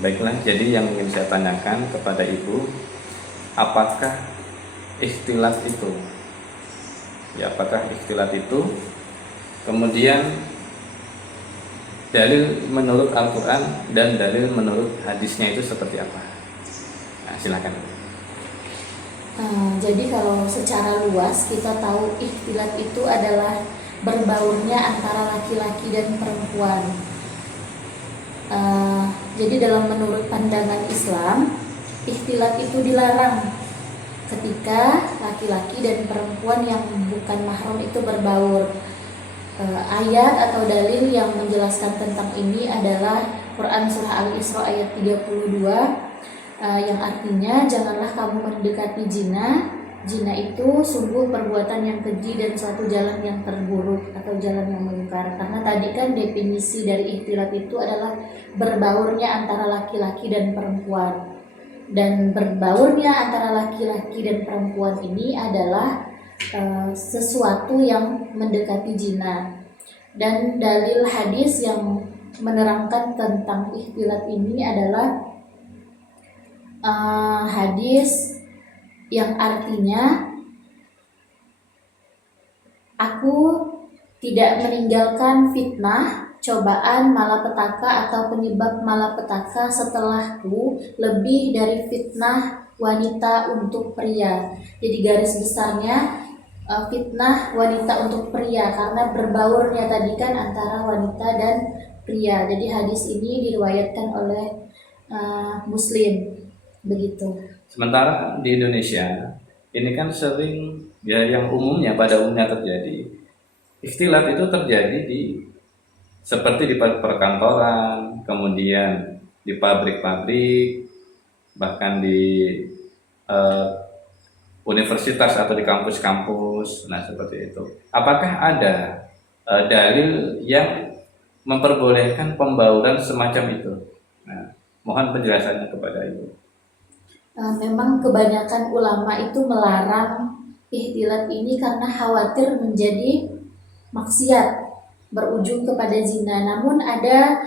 Baiklah, jadi yang ingin saya tanyakan kepada Ibu, apakah ikhtilat itu? Ya, apakah ikhtilat itu? Kemudian dalil menurut Al-Quran dan dalil menurut hadisnya itu seperti apa? Nah, silakan. Jadi kalau secara luas kita tahu ikhtilat itu adalah berbaurnya antara laki-laki dan perempuan. Jadi dalam menurut pandangan Islam, ikhtilat itu dilarang ketika laki-laki dan perempuan yang bukan mahram itu berbaur. Ayat atau dalil yang menjelaskan tentang ini adalah Quran Surah Al-Isra ayat 32, yang artinya janganlah kamu mendekati zina. Zina itu sungguh perbuatan yang keji dan suatu jalan yang terburuk atau jalan yang mungkar. Karena tadi kan definisi dari ikhtilat itu adalah berbaurnya antara laki-laki dan perempuan. Dan berbaurnya antara laki-laki dan perempuan ini adalah sesuatu yang mendekati zina. Dan dalil hadis yang menerangkan tentang ikhtilat ini adalah hadis yang artinya aku tidak meninggalkan fitnah, cobaan, malapetaka atau penyebab malapetaka setelahku lebih dari fitnah wanita untuk pria. Jadi garis besarnya fitnah wanita untuk pria karena berbaurnya tadi kan antara wanita dan pria. Jadi hadis ini diriwayatkan oleh Muslim, begitu. Sementara di Indonesia ini kan sering, ya, yang umumnya pada umumnya terjadi ikhtilat itu terjadi seperti di perkantoran, kemudian di pabrik-pabrik, bahkan di universitas atau di kampus-kampus. Nah, seperti itu. Apakah ada dalil yang memperbolehkan pembauran semacam itu? Nah, mohon penjelasannya kepada Ibu. Memang kebanyakan ulama itu melarang ikhtilat ini karena khawatir menjadi maksiat, berujung kepada zina. Namun ada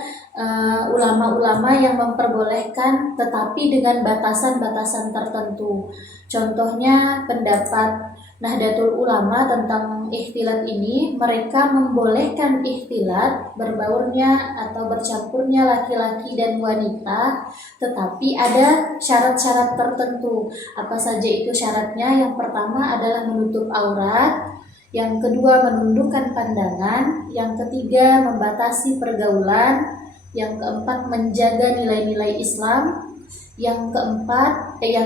ulama-ulama yang memperbolehkan tetapi dengan batasan-batasan tertentu. Contohnya pendapat Nahdlatul Ulama tentang ikhtilat ini, mereka membolehkan ikhtilat berbaurnya atau bercampurnya laki-laki dan wanita, tetapi ada syarat-syarat tertentu. Apa saja itu syaratnya? Yang pertama adalah menutup aurat, yang kedua menundukkan pandangan, yang ketiga membatasi pergaulan, yang keempat menjaga nilai-nilai Islam, yang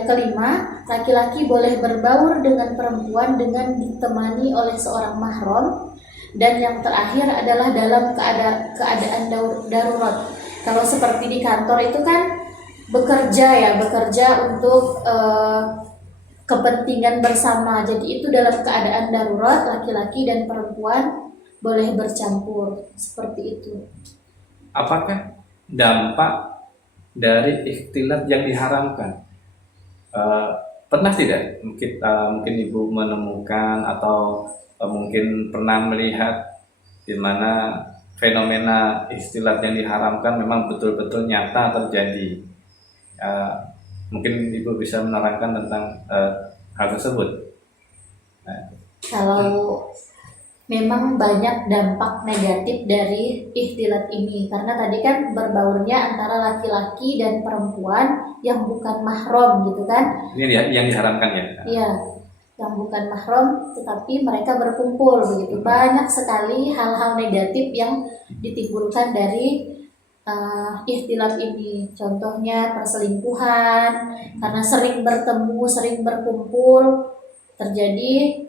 kelima laki-laki boleh berbaur dengan perempuan dengan ditemani oleh seorang mahram, dan yang terakhir adalah dalam keadaan darurat. Kalau seperti di kantor itu kan bekerja untuk kepentingan bersama. Jadi itu dalam keadaan darurat, laki-laki dan perempuan boleh bercampur seperti itu. Apakah dampak dari ikhtilat yang diharamkan? Pernah tidak mungkin Ibu menemukan atau mungkin pernah melihat di mana fenomena ikhtilat yang diharamkan memang betul-betul nyata terjadi? Mungkin Ibu bisa menerangkan tentang hal tersebut. Kalau memang banyak dampak negatif dari ikhtilat ini, karena tadi kan berbaurnya antara laki-laki dan perempuan yang bukan mahram gitu kan. Ini yang diharamkan ya? Iya, yang bukan mahram tetapi mereka berkumpul begitu. Banyak sekali hal-hal negatif yang ditimbulkan dari ikhtilat ini. Contohnya perselingkuhan, karena sering bertemu, sering berkumpul, terjadi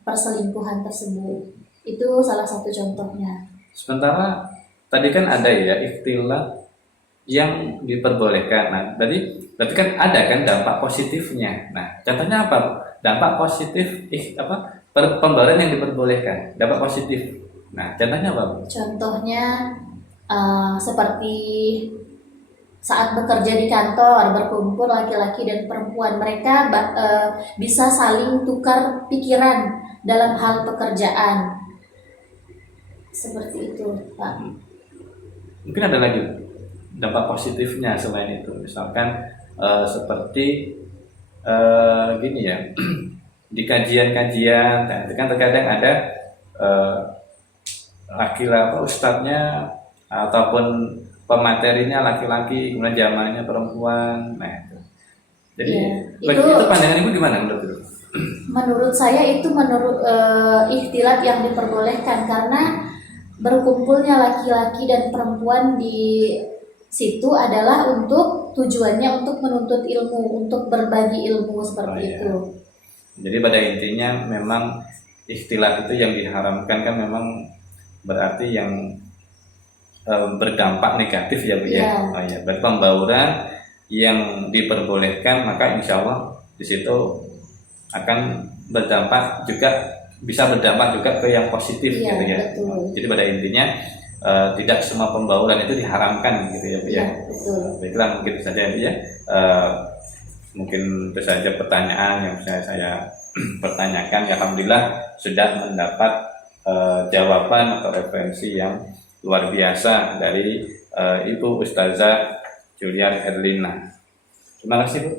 perselingkuhan tersebut. Itu salah satu contohnya. Sementara tadi kan ada ya ikhtilat yang diperbolehkan. Nah, berarti kan ada kan dampak positifnya. Nah, contohnya apa? Dampak positif pembauran yang diperbolehkan, dampak positif. Nah, contohnya apa? Contohnya seperti saat bekerja di kantor, berkumpul laki-laki dan perempuan, mereka bisa saling tukar pikiran dalam hal pekerjaan. Seperti itu, Pak. Mungkin ada lagi. dampak positifnya selain itu. Misalkan seperti gini ya, di kajian-kajian, nah, itu kan terkadang ada laki-laki ustadznya ataupun pematerinya laki-laki, kemudian jamaahnya perempuan. Nah, itu. Jadi Ya, itu pandangan ibu gimana menurut ibu? menurut saya itu menurut ikhtilat yang diperbolehkan, karena berkumpulnya laki-laki dan perempuan di situ adalah untuk tujuannya untuk menuntut ilmu, untuk berbagi ilmu seperti iya. itu. Jadi pada intinya memang ikhtilat itu yang diharamkan kan memang berarti yang berdampak negatif ya Bu ya. Iya. Oh ya, berarti pembauran yang diperbolehkan, maka insya Allah di situ akan berdampak juga, bisa berdampak juga ke yang positif Iya, gitu ya. betul. Jadi pada intinya tidak semua pembauran itu diharamkan gitu ya Bu ya. Iya, betul. Baiklah, mungkin itu saja Bu ya. Mungkin itu saja pertanyaan yang saya pertanyakan. Alhamdulillah sudah mendapat jawaban atau referensi yang luar biasa dari Ibu Ustazah Julian Herlina. Terima kasih Bu.